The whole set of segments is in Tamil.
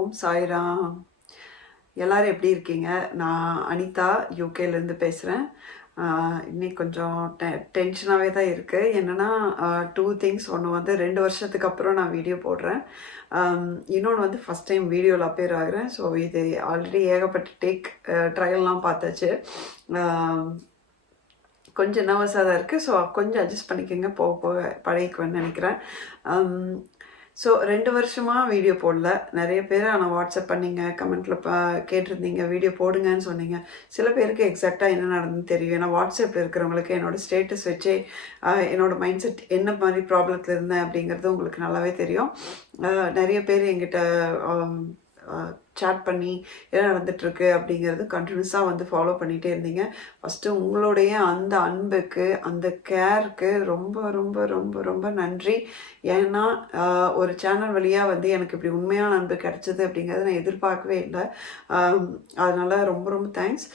ஓம் சாய்ராம். எல்லாரும் எப்படி இருக்கீங்க? நான் அனிதா யூகேலேருந்து பேசுகிறேன். இன்னைக்கு கொஞ்சம் டென்ஷனாகவே தான் இருக்குது. என்னென்னா 2 திங்ஸ். ஒன்று வந்து 2 வருஷத்துக்கு அப்புறம் நான் வீடியோ போடுறேன். இன்னொன்று வந்து ஃபஸ்ட் டைம் வீடியோவில் அப்பேர் ஆகிறேன். ஸோ இது ஆல்ரெடி ஏகப்பட்ட ட்ரையல்லாம் பார்த்தாச்சு. கொஞ்சம் நர்வஸாக தான் இருக்குது. ஸோ கொஞ்சம் அட்ஜஸ்ட் பண்ணிக்கோங்க, போக போக பழகிக்குவேன்னு நினைக்கிறேன். ஸோ 2 வருஷமாக வீடியோ போடல. நிறைய பேர் ஆனால் வாட்ஸ்அப் பண்ணிங்க, கமெண்ட்டில் கேட்டிருந்தீங்க வீடியோ போடுங்கன்னு சொன்னீங்க. சில பேருக்கு எக்ஸாக்டாக என்ன நடந்துன்னு தெரியும். ஏன்னா வாட்ஸ்அப்பில் இருக்கிறவங்களுக்கு என்னோடய ஸ்டேட்டஸ் வச்சே என்னோடய மைண்ட் செட் என்ன மாதிரி ப்ராப்ளத்தில் இருந்தேன் அப்படிங்கிறது உங்களுக்கு நல்லாவே தெரியும். நிறைய பேர் எங்கிட்ட சேட் பண்ணி என்ன நடந்துகிட்ருக்கு அப்படிங்கிறது கண்டினியூஸாக வந்து ஃபாலோ பண்ணிகிட்டே இருந்தீங்க. ஃபஸ்ட்டு உங்களுடைய அந்த அன்புக்கு, அந்த கேருக்கு ரொம்ப ரொம்ப ரொம்ப ரொம்ப நன்றி. ஏன்னா ஒரு சேனல் வழியாக வந்து எனக்கு இப்படி உண்மையான அன்பு கிடச்சிது அப்படிங்கிறத நான் எதிர்பார்க்கவே இல்லை. அதனால் ரொம்ப ரொம்ப தேங்க்ஸ்.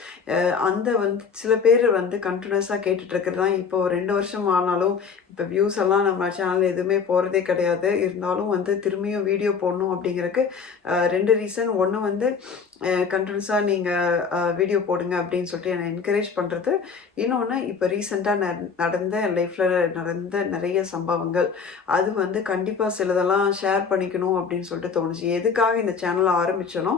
அந்த வந்து சில பேர் வந்து கண்டினியூஸாக கேட்டுட்ருக்கிறது தான். இப்போ 2 வருஷம் ஆனாலும் இப்போ வியூஸ் எல்லாம் நம்ம சேனல் எதுவுமே போகிறதே கிடையாது. இருந்தாலும் வந்து திரும்பியும் வீடியோ போடணும் அப்படிங்கிறதுக்கு 2 ரீசன். ஒன்று வந்து கண்டினியூஸாக நீங்கள் வீடியோ போடுங்க அப்படின்னு சொல்லிட்டு என்னை என்கரேஜ் பண்ணுறது. இன்னொன்று இப்போ ரீசெண்டாக நடந்த என் லைஃப்பில் நடந்த நிறைய சம்பவங்கள், அது வந்து கண்டிப்பாக சிலதெல்லாம் ஷேர் பண்ணிக்கணும் அப்படின்னு சொல்லிட்டு தோணுச்சு. எதுக்காக இந்த சேனலை ஆரம்பித்தனோ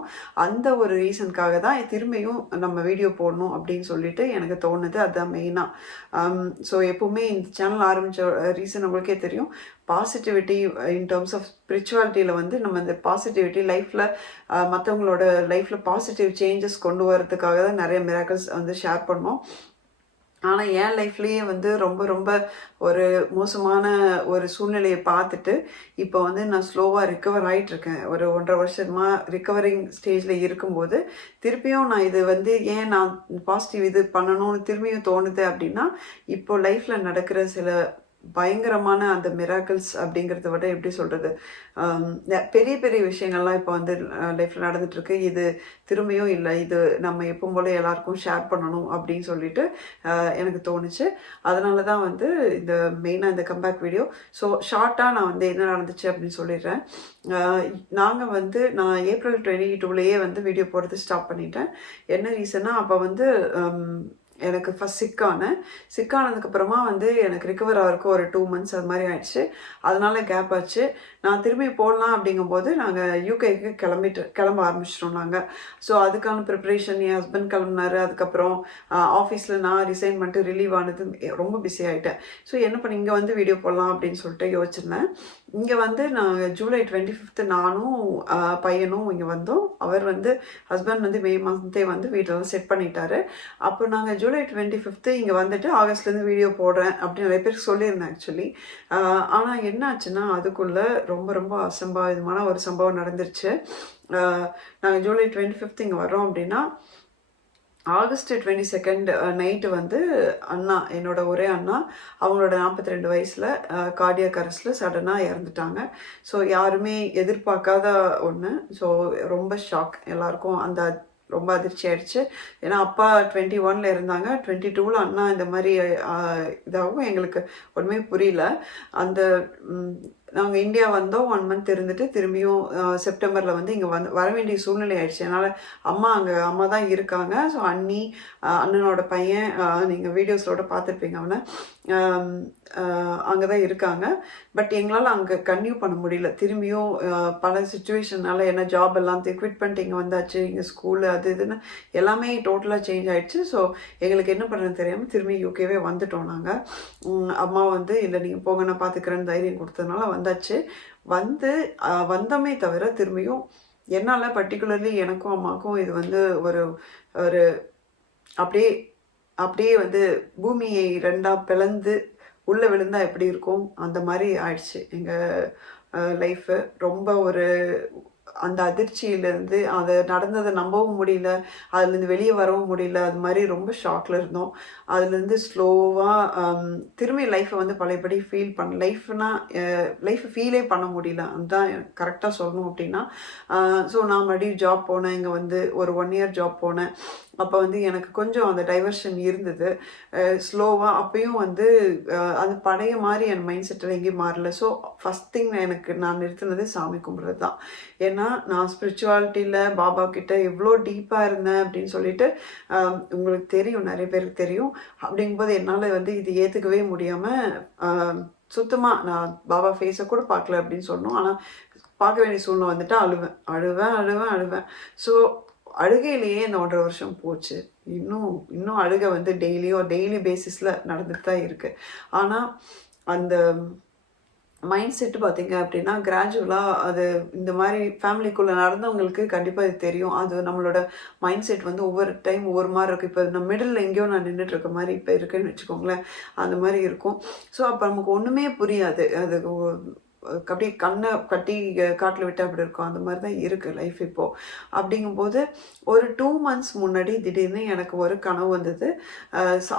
அந்த ஒரு ரீசனுக்காக தான் திரும்பியும் நம்ம வீடியோ போடணும் அப்படின்னு சொல்லிட்டு எனக்கு தோணுது. அதுதான் மெயினாக. ஸோ எப்போவுமே இந்த சேனல் ஆரம்பித்த ரீசன் உங்களுக்கே தெரியும். பாசிட்டிவிட்டி இன் டேர்ம்ஸ் ஆஃப் ஸ்பிரிச்சுவாலிட்டியில் வந்து நம்ம இந்த பாசிட்டிவிட்டி லைஃப்பில் மற்றவங்களோட லைஃப்பில் பாசிட்டிவ் சேஞ்சஸ் கொண்டு வரதுக்காக தான் நிறைய மிராக்கிள்ஸ் வந்து ஷேர் பண்ணோம். ஆனால் என் லைஃப்லேயே வந்து ரொம்ப ரொம்ப ஒரு மோசமான ஒரு சூழ்நிலையை பார்த்துட்டு இப்போ வந்து நான் ஸ்லோவாக ரிக்கவர் ஆகிட்டுருக்கேன். ஒரு 1.5 வருஷமாக ரிக்கவரிங் ஸ்டேஜில் இருக்கும்போது திருப்பியும் நான் இது வந்து ஏன் நான் பாசிட்டிவ் இது பண்ணணும்னு திரும்பியும் தோணுது அப்படின்னா, இப்போ லைஃப்பில் நடக்கிற சில பயங்கரமான அந்த மிராக்கிள்ஸ் அப்படிங்கிறத விட எப்படி சொல்கிறது, பெரிய பெரிய விஷயங்கள்லாம் இப்போ வந்து லைஃப்பில் நடந்துகிட்ருக்கு. இது திரும்பியும் இல்லை, இது நம்ம எப்பவும் போல எல்லாருக்கும் ஷேர் பண்ணணும் அப்படின்னு சொல்லிட்டு எனக்கு தோணுச்சு. அதனால தான் வந்து இந்த மெயினாக இந்த கம்பேக் வீடியோ. ஸோ ஷார்ட்டாக நான் வந்து என்ன நடந்துச்சு அப்படின்னு சொல்லிடுறேன். நாங்கள் வந்து நான் ஏப்ரல் 22லேயே வந்து வீடியோ போடுறது ஸ்டாப் பண்ணிட்டேன். என்ன ரீசன்னா, அப்போ வந்து எனக்கு ஃபஸ்ட் சிக்கானதுக்கப்புறமா வந்து எனக்கு ரிக்கவர் ஆகிறதுக்கு ஒரு 2 months அது மாதிரி ஆயிடுச்சு. அதனால கேப் ஆச்சு. நான் திரும்பி போடலாம் அப்படிங்கும்போது நாங்கள் யூகேக்கு கிளம்ப ஆரம்பிச்சிட்டோம் நாங்கள். ஸோ அதுக்கான ப்ரிப்ரேஷன் என் ஹஸ்பண்ட் கிளம்புனாரு. அதுக்கப்புறம் ஆஃபீஸில் நான் ரிசைன் பண்ணிட்டு ரிலீவ் ஆனது ரொம்ப பிஸி ஆகிட்டேன். ஸோ என்ன பண்ணி இங்கே வந்து வீடியோ போடலாம் அப்படின்னு சொல்லிட்டு யோசிச்சிருந்தேன். இங்கே வந்து நாங்கள் ஜூலை 25 நானும் பையனும் இங்கே வந்தோம். அவர் வந்து ஹஸ்பண்ட் வந்து மே மந்த்தே வந்து வீட்டெல்லாம் செட் பண்ணிட்டாரு. அப்போ நாங்கள் ஜூலை 25 இங்கே வந்துட்டு ஆகஸ்ட்லேருந்து வீடியோ போடுறேன் அப்படின்னு நிறைய பேருக்கு சொல்லியிருந்தேன் ஆக்சுவலி. ஆனால் என்ன ஆச்சுன்னா, அதுக்குள்ளே ரொம்ப ரொம்ப அசம்பாவிதமான ஒரு சம்பவம் நடந்துருச்சு. நாங்கள் ஜூலை 25 இங்கே வர்றோம் அப்படின்னா, ஆகஸ்ட் 22 நைட்டு வந்து அண்ணா, என்னோட ஒரே அண்ணா, அவங்களோட 42 வயசில் கார்டியாக் அரெஸ்ட்டில் சடனாக இறந்துட்டாங்க. ஸோ யாருமே எதிர்பார்க்காத ஒன்று. ஸோ ரொம்ப ஷாக் எல்லாருக்கும். அந்த ரொம்ப அதிர்ச்சி ஆயிடுச்சு. ஏன்னா அப்பா 21ல் இருந்தாங்க, 22ல் அண்ணா இந்த மாதிரி இதாகவும் எங்களுக்கு ஒன்றுமே புரியல. அந்த நாங்கள் இந்தியா வந்தோம், 1 month இருந்துட்டு திரும்பியும் செப்டம்பரில் வந்து இங்கே வர வேண்டிய சூழ்நிலை ஆயிடுச்சு. அதனால் அம்மா தான் இருக்காங்க. ஸோ அண்ணனோட பையன், நீங்கள் வீடியோஸோட பார்த்துருப்பீங்க அவனை, அங்கே தான் இருக்காங்க. பட் எங்களால் அங்கே கன்டினியூ பண்ண முடியல. திரும்பியும் பல சுச்சுவேஷனால், ஏன்னா ஜாப் எல்லாம் குவிட் பண்ணிட்டு இங்கே வந்தாச்சு. இங்கே ஸ்கூலு அது இதுன்னு எல்லாமே டோட்டலாக சேஞ்ச் ஆகிடுச்சு. ஸோ எங்களுக்கு என்ன பண்ணுறதுன்னு தெரியாமல் திரும்பி யூகேவே வந்துட்டோம் நாங்கள். அம்மா வந்து இல்லை நீங்கள் போங்க நான் பார்த்துக்கிறேன்னு தைரியம் கொடுத்ததுனால வந்தாச்சு. வந்தோமே தவிர திரும்பியும் என்னால் பர்டிகுலர்லி எனக்கும் அம்மாவுக்கும் இது வந்து ஒரு ஒரு அப்படியே வந்து பூமியை 2ஆக பிளந்து உள்ளே விழுந்தால் எப்படி இருக்கும் அந்த மாதிரி ஆயிடுச்சு எங்கள் லைஃபு. ரொம்ப ஒரு அந்த அதிர்ச்சியிலேருந்து அது நடந்ததை நம்பவும் முடியல, அதுலேருந்து வெளியே வரவும் முடியல. அது மாதிரி ரொம்ப ஷாக்கில் இருந்தோம். அதுலேருந்து ஸ்லோவாக திரும்பி லைஃப்பை வந்து பழையபடி ஃபீல் லைஃப்பை ஃபீலே பண்ண முடியல. அதுதான் கரெக்டாக சொல்லணும் அப்படின்னா. ஸோ நான் மறுபடியும் ஜாப் போனேன். இங்கே வந்து ஒரு 1 year ஜாப் போனேன். அப்போ வந்து எனக்கு கொஞ்சம் அந்த டைவர்ஷன் இருந்தது ஸ்லோவாக. அப்பயும் வந்து அது பழைய மாதிரி என் மைண்ட் செட்டில் எங்கேயும் மாறல. ஸோ ஃபஸ்ட் திங் நான் நிறுத்தினது சாமி கும்பிட்றது தான். ஏன்னா நான் ஸ்பிரிச்சுவாலிட்டியில் பாபா கிட்ட எவ்வளோ டீப்பாக இருந்தேன் அப்படின்னு சொல்லிட்டு உங்களுக்கு தெரியும், நிறைய பேருக்கு தெரியும். அப்படிங்கும்போது என்னால் வந்து இது ஏற்றுக்கவே முடியாமல் சுத்தமாக நான் பாபா ஃபேஸை கூட பார்க்கல அப்படின்னு சொன்னோம். ஆனால் பார்க்க வேண்டிய சூழ்நிலை வந்துட்டு அழுவேன் அழுவேன் அழுவேன் அழுவேன். ஸோ அழுகையிலேயே இந்த 1.5 வருஷம் போச்சு. இன்னும் அழுகை வந்து டெய்லி பேசிஸில் நடந்துட்டு தான் இருக்குது. ஆனால் அந்த மைண்ட் செட்டு பார்த்தீங்க அப்படின்னா கிராஜுவலாக அது இந்த மாதிரி ஃபேமிலிக்குள்ளே நடந்தவங்களுக்கு கண்டிப்பாக இது தெரியும். அது நம்மளோட மைண்ட் செட் வந்து ஒவ்வொரு டைம் ஒவ்வொரு மாதிரி இருக்கும். இப்போ நான் மிடில் எங்கேயோ நான் நின்றுட்டு இருக்க மாதிரி இப்போ இருக்குன்னு வச்சுக்கோங்களேன், அந்த மாதிரி இருக்கும். ஸோ அப்போ நமக்கு ஒன்றுமே புரியாது. அது அப்படியே கண்ணை கட்டி காட்டில் விட்டு அப்படி இருக்கும். அந்த மாதிரி தான் இருக்குது லைஃப் இப்போது. அப்படிங்கும்போது ஒரு 2 months முன்னாடி திடீர்னு எனக்கு ஒரு கனவு வந்தது.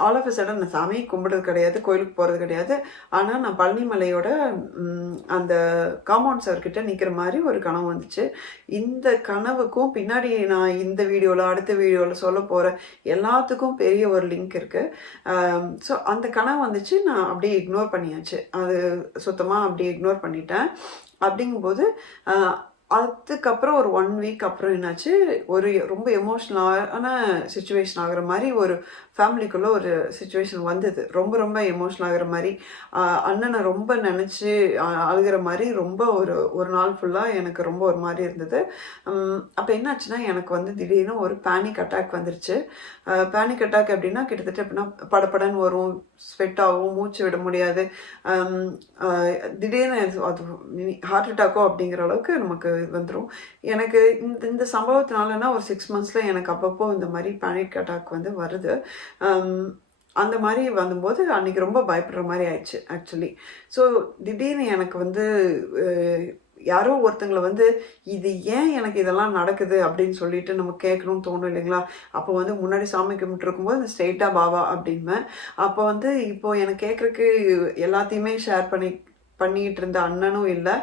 ஆல் ஆஃப் அ சடன் நான் சாமியை கும்பிடுறது கிடையாது, கோயிலுக்கு போகிறது கிடையாது. ஆனால் நான் பழனிமலையோட அந்த காம்பவுண்ட் சர்க்கிட்ட நிற்கிற மாதிரி ஒரு கனவு வந்துச்சு. இந்த கனவுக்கும் பின்னாடி நான் இந்த வீடியோவில் அடுத்த வீடியோவில் சொல்ல போகிற எல்லாத்துக்கும் பெரிய ஒரு லிங்க் இருக்குது. ஸோ அந்த கனவு வந்துச்சு, நான் அப்படியே இக்னோர் பண்ணியாச்சு. அது சுத்தமாக அப்படியே இக்னோர் பண்ணிட்டேன். அப்படிங்கும்போது அதுக்கப்புறம் ஒரு 1 week அப்புறம் என்னாச்சு, ஒரு ரொம்ப எமோஷ்னலான சுச்சுவேஷன் ஆகிற மாதிரி ஒரு ஃபேமிலிக்குள்ளே ஒரு சுச்சுவேஷன் வந்தது. ரொம்ப எமோஷ்னல் ஆகிற மாதிரி, அண்ணனை ரொம்ப நினச்சி அழுகிற மாதிரி ரொம்ப ஒரு நாள் ஃபுல்லாக எனக்கு ரொம்ப ஒரு மாதிரி இருந்தது. அப்போ என்னாச்சுன்னா எனக்கு வந்து திடீர்னு ஒரு பேனிக் அட்டாக் வந்துருச்சு. பேனிக் அட்டாக் அப்படின்னா கிட்டத்தட்ட எப்படின்னா படப்படன்னு வரும், ஸ்வெட் ஆகும், மூச்சு விட முடியாது. திடீர்னு அது ஹார்ட் அட்டாக்கோ அப்படிங்கிற அளவுக்கு நமக்கு வந்துடும். எனக்கு இந்த சம்பவத்தினாலனா ஒரு 6 monthsல எனக்கு அப்பப்போ இந்த மாதிரி பேனிக் அட்டாக் வந்து வருது. அந்த மாதிரி வந்தபோது அன்றைக்கி ரொம்ப பயப்படுற மாதிரி ஆயிடுச்சு ஆக்சுவலி. ஸோ திடீர்னு எனக்கு வந்து யாரோ ஒருத்தங்களை வந்து இது ஏன் எனக்கு இதெல்லாம் நடக்குது அப்படின்னு சொல்லிட்டு நம்ம கேட்கணும்னு தோணும் இல்லைங்களா? அப்போ வந்து முன்னாடி சாமி கும்பிட்டு இருக்கும்போது இந்த ஸ்ட்ரெயிட்டாக பாபா அப்படின்பேன். அப்போ வந்து இப்போது எனக்கு கேட்குறக்கு எல்லாத்தையுமே ஷேர் பண்ணிக்கிட்டு இருந்த அண்ணனும் இல்லை.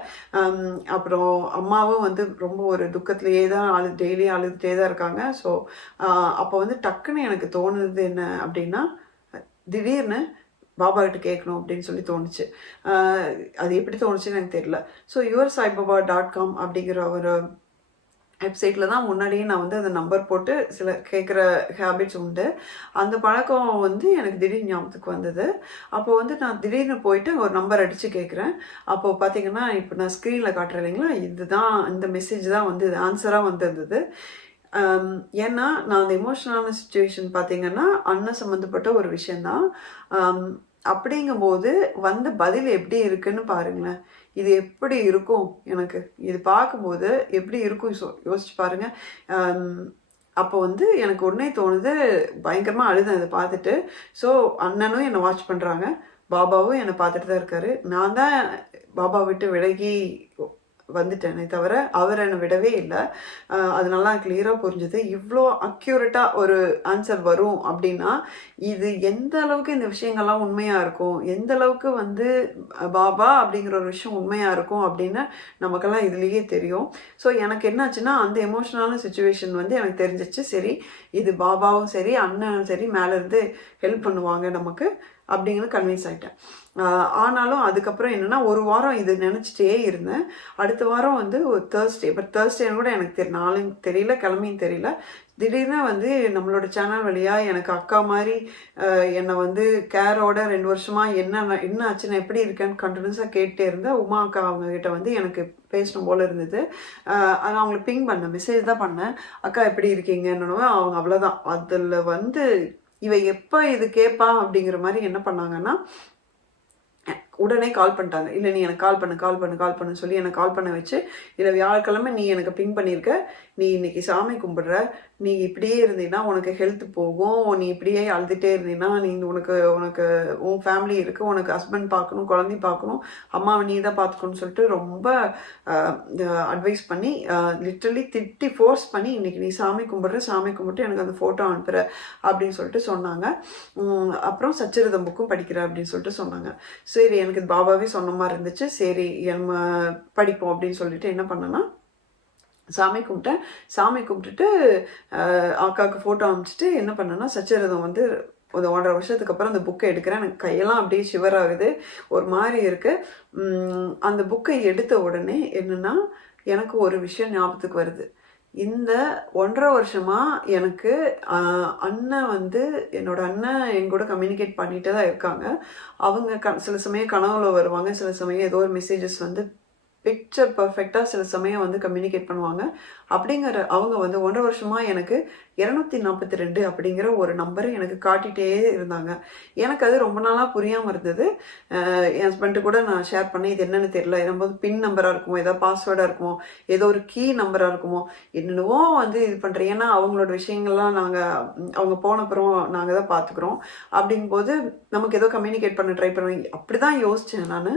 அப்புறம் அம்மாவும் வந்து ரொம்ப ஒரு துக்கத்திலேயே தான் டெய்லியும் அழுதுகிட்டே தான் இருக்காங்க. ஸோ அப்போ வந்து டக்குன்னு எனக்கு தோணுது என்ன அப்படின்னா, திடீர்னு பாபா கிட்ட கேட்கணும் அப்படின்னு சொல்லி தோணுச்சு. அது எப்படி தோணுச்சுன்னு எனக்கு தெரியல. ஸோ yoursaiBaba.com அப்படிங்கிற ஒரு வெப்சைட்டில் தான் முன்னாடியே நான் வந்து அந்த நம்பர் போட்டு சில கேட்குற ஹேபிட்ஸ் உண்டு. அந்த பழக்கம் வந்து எனக்கு திடீர்னு ஞாபகத்துக்கு வந்தது. அப்போ வந்து நான் திடீர்னு போயிட்டு ஒரு நம்பர் அடித்து கேட்குறேன். அப்போது பார்த்தீங்கன்னா இப்போ நான் ஸ்க்ரீனில் காட்டுறேன் இல்லைங்களா, இதுதான் இந்த மெசேஜ் தான் வந்து ஆன்சராக வந்திருந்தது. ஏன்னா நான் அந்த எமோஷ்னலான சுச்சுவேஷன் பார்த்தீங்கன்னா அண்ணன் சம்மந்தப்பட்ட ஒரு விஷயந்தான். அப்படிங்கும்போது வந்த பதில் எப்படி இருக்குன்னு பாருங்களேன். இது எப்படி இருக்கும் எனக்கு, இது பார்க்கும்போது எப்படி இருக்கும் யோசிச்சு பாருங்கள். அப்போ வந்து எனக்கு உடனே தோணுது, பயங்கரமாக அழுதேன் இதை பார்த்துட்டு. ஸோ அண்ணனும் என்னை வாட்ச் பண்ணுறாங்க, பாபாவும் என்னை பார்த்துட்டு தான் இருக்காரு. நான் தான் பாபா விட்டு விலகி வந்துட்டேனே தவிர அவர் என்னை விடவே இல்லை. அதனால கிளியராக புரிஞ்சுது. இவ்வளோ அக்யூரேட்டாக ஒரு ஆன்சர் வரும் அப்படின்னா இது எந்த அளவுக்கு இந்த விஷயங்கள்லாம் உண்மையாக இருக்கும், எந்த அளவுக்கு வந்து பாபா அப்படிங்கிற ஒரு விஷயம் உண்மையாக இருக்கும் அப்படின்னு நமக்கெல்லாம் இதுலேயே தெரியும். ஸோ எனக்கு என்னாச்சுன்னா அந்த எமோஷ்னலான சுச்சுவேஷன் வந்து எனக்கு தெரிஞ்சிச்சு. சரி, இது பாபாவும் சரி அண்ணனும் சரி மேலேருந்து ஹெல்ப் பண்ணுவாங்க நமக்கு அப்படிங்கிறது கன்வின்ஸ் ஆகிட்டேன். ஆனாலும் அதுக்கப்புறம் என்னென்னா ஒரு வாரம் இது நினச்சிட்டே இருந்தேன். அடுத்த வாரம் வந்து ஒரு தேர்ஸ்டே, பட் தேர்ஸ்டேன்னு கூட எனக்கு நாளும் தெரியல, கிளம்பியும் தெரியல. திடீர்னு வந்து நம்மளோட சேனல் வழியாக எனக்கு அக்கா மாதிரி என்னை வந்து கேரோட 2 வருஷமாக என்ன ஆச்சு, நான் எப்படி இருக்கேன்னு கண்டினியூஸாக கேட்டே இருந்தேன். உமா அக்கா அவங்கக்கிட்ட வந்து எனக்கு பேசணும் போல் இருந்தது. நான் அவங்களுக்கு பிங் பண்ணேன், மெசேஜ் தான் பண்ணேன், அக்கா எப்படி இருக்கீங்கன்னு. அவங்க அவ்வளோதான். அதில் வந்து இவ எப்போ இது கேட்பா அப்படிங்கிற மாதிரி என்ன பண்ணாங்கன்னா உடனே கால் பண்ணிட்டாங்க. இல்லை நீ எனக்கு கால் பண்ணு சொல்லி எனக்கு கால் பண்ண வச்சு, இல்லை வியாழக்கிழமை நீ எனக்கு பிங் பண்ணியிருக்க, நீ இன்னைக்கு சாமி கும்பிடுற, நீ இப்படியே இருந்தீங்கன்னா உனக்கு ஹெல்த் போகும், நீ இப்படியே அழுதுகிட்டே இருந்தீங்கன்னா நீ உனக்கு உன் ஃபேமிலி இருக்குது, உனக்கு ஹஸ்பண்ட் பார்க்கணும், குழந்தை பார்க்கணும், அம்மாவை நீ தான் பார்த்துக்கணும்னு சொல்லிட்டு ரொம்ப அட்வைஸ் பண்ணி லிட்ரலி திட்டி ஃபோர்ஸ் பண்ணி இன்றைக்கி நீ சாமி கும்பிட்டு எனக்கு அந்த ஃபோட்டோ அனுப்புகிற அப்படின்னு சொல்லிட்டு சொன்னாங்க. அப்புறம் சச்சரிதம் புக்கும் படிக்கிற அப்படின்னு சொல்லிட்டு சொன்னாங்க. சரி, எனக்கு பாபாவே சொன்ன மாதிரி இருந்துச்சு. சரி நம்ம படிப்போம் அப்படின்னு சொல்லிட்டு என்ன பண்ணேன்னா சாமி கும்பிட்டுட்டு அக்காவுக்கு ஃபோட்டோ அனுப்பிச்சிட்டு என்ன பண்ணேன்னா சச்சரிதம் வந்து ஒரு 1.5 வருஷத்துக்கு அப்புறம் அந்த புக்கை எடுக்கிறேன். எனக்கு கையெல்லாம் அப்படியே ஷிவர் ஆகுது, ஒரு மாதிரி இருக்குது. அந்த புக்கை எடுத்த உடனே என்னென்னா எனக்கு ஒரு விஷயம் ஞாபகத்துக்கு வருது. இந்த 1.5 வருஷமா எனக்கு அண்ணன் வந்து என்னோட அண்ணன் என் கூட கம்யூனிகேட் பண்ணிட்டு தான் இருக்காங்க. அவங்க சில சமயம் கனவுல வருவாங்க. சில சமயம் ஏதோ ஒரு மெசேஜஸ் வந்து பிக்சர் பெர்ஃபெக்ட்டா சில சமயம் வந்து கம்யூனிகேட் பண்ணுவாங்க. அப்படிங்கிற அவங்க வந்து 1.5 வருஷமா எனக்கு 242 அப்படிங்கிற ஒரு நம்பரை எனக்கு காட்டிட்டே இருந்தாங்க. எனக்கு அது ரொம்ப நாளா புரியாம இருந்தது. என் ஹஸ்பண்ட்டு கூட நான் ஷேர் பண்ணேன். இது என்னன்னு தெரியல. நம்ம பின் நம்பரா இருக்குமோ, ஏதாவது பாஸ்வேர்டா இருக்குமோ, ஏதோ ஒரு கீ நம்பரா இருக்குமோ, என்னென்னவோ வந்து இது பண்றேன். ஏன்னா அவங்களோட விஷயங்கள்லாம் அவங்க போனப்புறம் நாங்க தான் பார்த்துக்குறோம். அப்படிங்கும்போது நமக்கு ஏதோ கம்யூனிகேட் பண்ண ட்ரை பண்ணுவேன். அப்படிதான் யோசிச்சேன் நானு.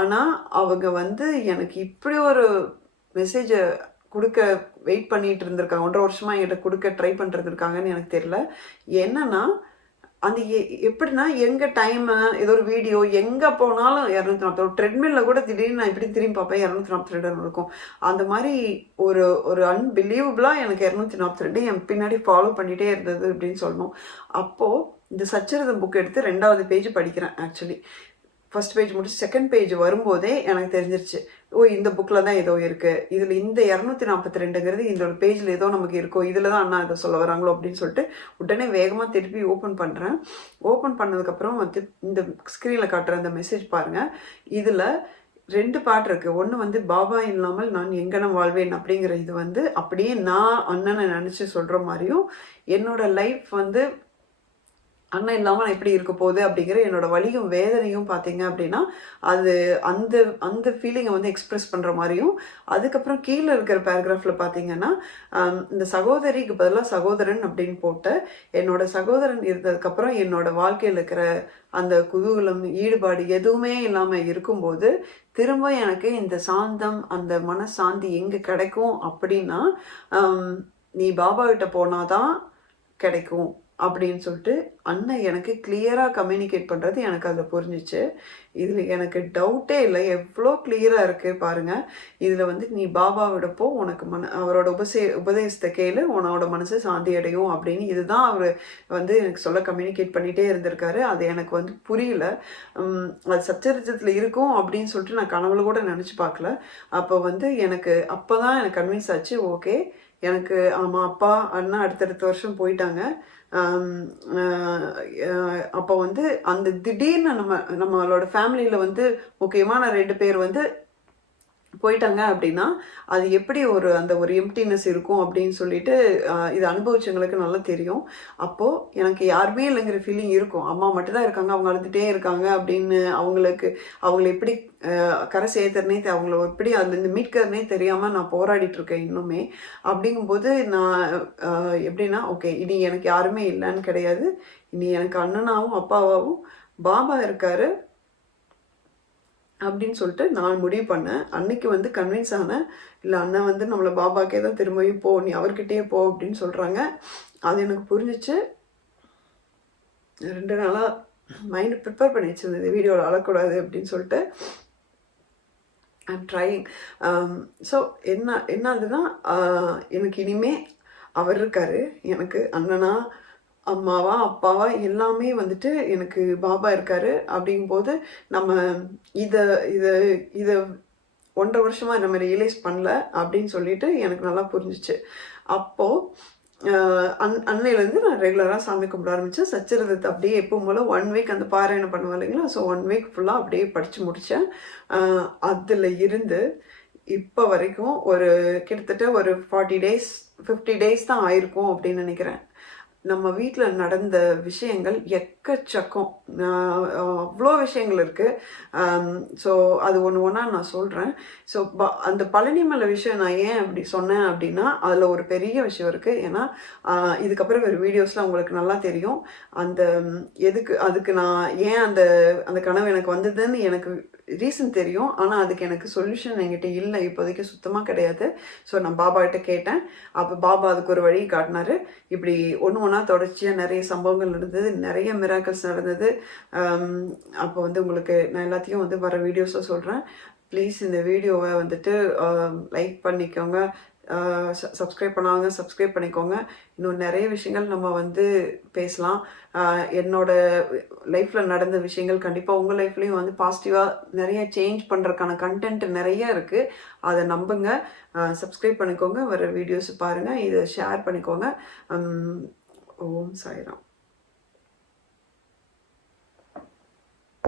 ஆனா அவங்க வந்து எனக்கு இப்படி ஒரு மெசேஜ குடுக்க வெயிட் பண்ணிட்டு இருந்திருக்காங்க. 1.5 வருஷமா என்கிட்ட குடுக்க ட்ரை பண்றது இருக்காங்கன்னு எனக்கு தெரியல. என்னன்னா, அந்த எப்படின்னா எங்க டைமு, ஏதோ ஒரு வீடியோ எங்க போனாலும் 240 ஒரு ட்ரெட்மில்ல கூட திடீர்னு நான் இப்படி திரும்பி பார்ப்பேன் 242 இருக்கும். அந்த மாரி ஒரு ஒரு அன்பிலீவபிளா எனக்கு 242 என் பின்னாடி ஃபாலோ பண்ணிட்டே இருந்தது அப்படின்னு சொல்லணும். அப்போ இந்த சச்சரிதம் புக் எடுத்து 2வது பேஜ் படிக்கிறேன் ஆக்சுவலி. ஃபர்ஸ்ட் பேஜ் முடிச்சு செகண்ட் பேஜ் வரும்போதே எனக்கு தெரிஞ்சிருச்சு. ஓ இந்த புக்கில் தான் ஏதோ இருக்குது. இதில் இந்த 242ங்கிறது இந்த ஒரு பேஜில் ஏதோ நமக்கு இருக்கோ, இதில் தான் அண்ணா இதை சொல்ல வராங்களோ அப்படின்னு சொல்லிட்டு உடனே வேகமாக திருப்பி ஓப்பன் பண்ணுறேன். ஓப்பன் பண்ணதுக்கப்புறம் வந்து இந்த ஸ்க்ரீனில் காட்டுற அந்த மெசேஜ் பாருங்கள். இதில் 2 பார்ட் இருக்குது. ஒன்று வந்து பாபா இல்லாமல் நான் எங்கனம் வாழ்வேன் அப்படிங்கிற இது வந்து அப்படியே நான் அண்ணனை நினச்சி சொல்கிற மாதிரியும், என்னோட லைஃப் வந்து அண்ணன் இல்லாமல் நான் எப்படி இருக்க போகுது அப்படிங்கிற என்னோட வலியும் வேதனையும் பார்த்தீங்க அப்படின்னா அது அந்த அந்த ஃபீலிங்கை வந்து எக்ஸ்ப்ரெஸ் பண்ணுற மாதிரியும், அதுக்கப்புறம் கீழே இருக்கிற பேராகிராஃபில் பார்த்தீங்கன்னா இந்த சகோதரிக்கு பதிலாக சகோதரன் அப்படின்னு போட்டு என்னோட சகோதரன் இருந்ததுக்கப்புறம் என்னோட வாழ்க்கையில் இருக்கிற அந்த குதூகலம் ஈடுபாடு எதுவுமே இல்லாமல் இருக்கும்போது திரும்ப எனக்கு இந்த சாந்தம் அந்த மனசாந்தி எங்கே கிடைக்கும் அப்படின்னா நீ பாபா கிட்ட போனாதான் கிடைக்கும் அப்படின்னு சொல்லிட்டு அண்ணன் எனக்கு கிளியராக கம்யூனிகேட் பண்ணுறது எனக்கு அதில் புரிஞ்சிச்சு. இதில் எனக்கு டவுட்டே இல்லை, எவ்வளோ கிளியராக இருக்குது பாருங்கள். இதில் வந்து நீ பாபாவிடப்போ உனக்கு அவரோட உபதேசத்தை கேளு, உன்னோட மனசு சாந்தி அடையும் அப்படின்னு இதுதான் அவர் வந்து எனக்கு சொல்ல கம்யூனிகேட் பண்ணிகிட்டே இருந்திருக்காரு. அது எனக்கு வந்து புரியல. அது சச்சரித்தத்தில் இருக்கும் அப்படின்னு சொல்லிட்டு நான் கனவுல கூட நினச்சி பார்க்கல. அப்போ வந்து எனக்கு அப்போ தான் எனக்கு கன்வின்ஸ் ஆச்சு. ஓகே, எனக்கு ஆமாம் அப்பா அண்ணா அடுத்தடுத்த வருஷம் போயிட்டாங்க. அப்போ வந்து அந்த திடீர்னு நம்மளோட ஃபேமிலியில் வந்து முக்கியமான 2 பேர் வந்து போயிட்டாங்க அப்படின்னா அது எப்படி அந்த ஒரு எம்டினஸ் இருக்கும் அப்படின்னு சொல்லிட்டு இது அனுபவிச்சவங்களுக்கு நல்லா தெரியும். அப்போது எனக்கு யாருமே இல்லைங்கிற ஃபீலிங் இருக்கும். அம்மா மட்டும்தான் இருக்காங்க, அவங்க அழுதுகிட்டே இருக்காங்க அப்படின்னு அவங்கள எப்படி கரை சேர்த்துறனே அவங்கள எப்படி அதுலேருந்து மீட்கிறனே தெரியாமல் நான் போராடிட்டு இருக்கேன் இன்னுமே. அப்படிங்கும்போது நான் எப்படின்னா ஓகே இனி எனக்கு யாருமே இல்லைன்னு கிடையாது, இனி எனக்கு அண்ணனாவும் அப்பாவாகவும் பாபா இருக்காரு அப்படின்னு சொல்லிட்டு நான் முடிவு பண்ணேன். அன்னைக்கு வந்து கன்வின்ஸ் ஆனேன். இல்லை அண்ணன் வந்து நம்மளை பாபாக்கே தான் திரும்பியும் போ, நீ அவர்கிட்டயே போ அப்படின்னு சொல்கிறாங்க. அது எனக்கு புரிஞ்சிச்சு. 2 நாளாக மைண்டு ப்ரிப்பேர் பண்ணி வச்சுருந்தது வீடியோவில் அழக்கூடாது அப்படின்னு சொல்லிட்டு. I'm drying. ஸோ என்னதுன்னா எனக்கு இனிமே அவர் இருக்காரு, எனக்கு அண்ணனா அம்மாவா அப்பாவா எல்லாமே வந்துட்டு எனக்கு பாபா இருக்காரு. அப்படிங்கும்போது நம்ம இதை இதை இதை 1.5 வருஷமா நம்ம ரியலைஸ் பண்ணல அப்படின்னு சொல்லிட்டு எனக்கு நல்லா புரிஞ்சிச்சு. அப்போது அன்னையிலேருந்து நான் ரெகுலராக சாமி கும்பிட ஆரம்பித்தேன். சச்சரிதத்தை அப்படியே எப்பவும் போல் 1 வீக் அந்த பாராயணம் பண்ணுவேன் இல்லைங்களா, ஸோ 1 வீக் ஃபுல்லாக அப்படியே படித்து முடித்தேன். அதில் இருந்து இப்போ வரைக்கும் ஒரு கிட்டத்தட்ட ஒரு 40 days 50 days தான் ஆயிருக்கும் அப்படின்னு நினைக்கிறேன். நம்ம வீட்டில் நடந்த விஷயங்கள் எக்கச்சக்கம், அவ்வளோ விஷயங்கள் இருக்குது. ஸோ அது ஒன்றா நான் சொல்கிறேன். ஸோ அந்த பழனிமலை விஷயம் நான் ஏன் அப்படி சொன்னேன் அப்படின்னா அதில் ஒரு பெரிய விஷயம் இருக்குது. ஏன்னா இதுக்கப்புறம் வேறு வீடியோஸில் உங்களுக்கு நல்லா தெரியும் அதுக்கு நான் ஏன் அந்த கனவு எனக்கு வந்ததுன்னு எனக்கு ரீசன் தெரியும். ஆனால் அதுக்கு எனக்கு சொல்யூஷன் என்கிட்ட இல்லை, இப்போதைக்கு சுத்தமாக கிடையாது. ஸோ நான் பாபாகிட்ட கேட்டேன். அப்போ பாபா அதுக்கு ஒரு வழி காட்டினார். இப்படி ஒன்றா தொடர்ச்சியாக நிறைய சம்பவங்கள் நடந்தது, நிறைய மிராக்கிள்ஸ் நடந்தது. அப்போ வந்து உங்களுக்கு நான் எல்லாத்தையும் வந்து வர வீடியோஸில் சொல்கிறேன். ப்ளீஸ் இந்த வீடியோவை வந்துட்டு லைக் பண்ணிக்கோங்க, சப்ஸ்கிரைப் பண்ணாங்க சப்ஸ்கிரைப் பண்ணிக்கோங்க. இன்னும் நிறைய விஷயங்கள் நம்ம வந்து பேசலாம். என்னோட லைஃப்பில் நடந்த விஷயங்கள் கண்டிப்பாக உங்கள் லைஃப்லேயும் வந்து பாசிட்டிவாக நிறைய சேஞ்ச் பண்ணுறதுக்கான கண்டென்ட் நிறைய இருக்குது. அதை நம்புங்க. சப்ஸ்கிரைப் பண்ணிக்கோங்க. வர வீடியோஸ் பாருங்கள். இதை ஷேர் பண்ணிக்கோங்க. ஓம் சாய்ராம்.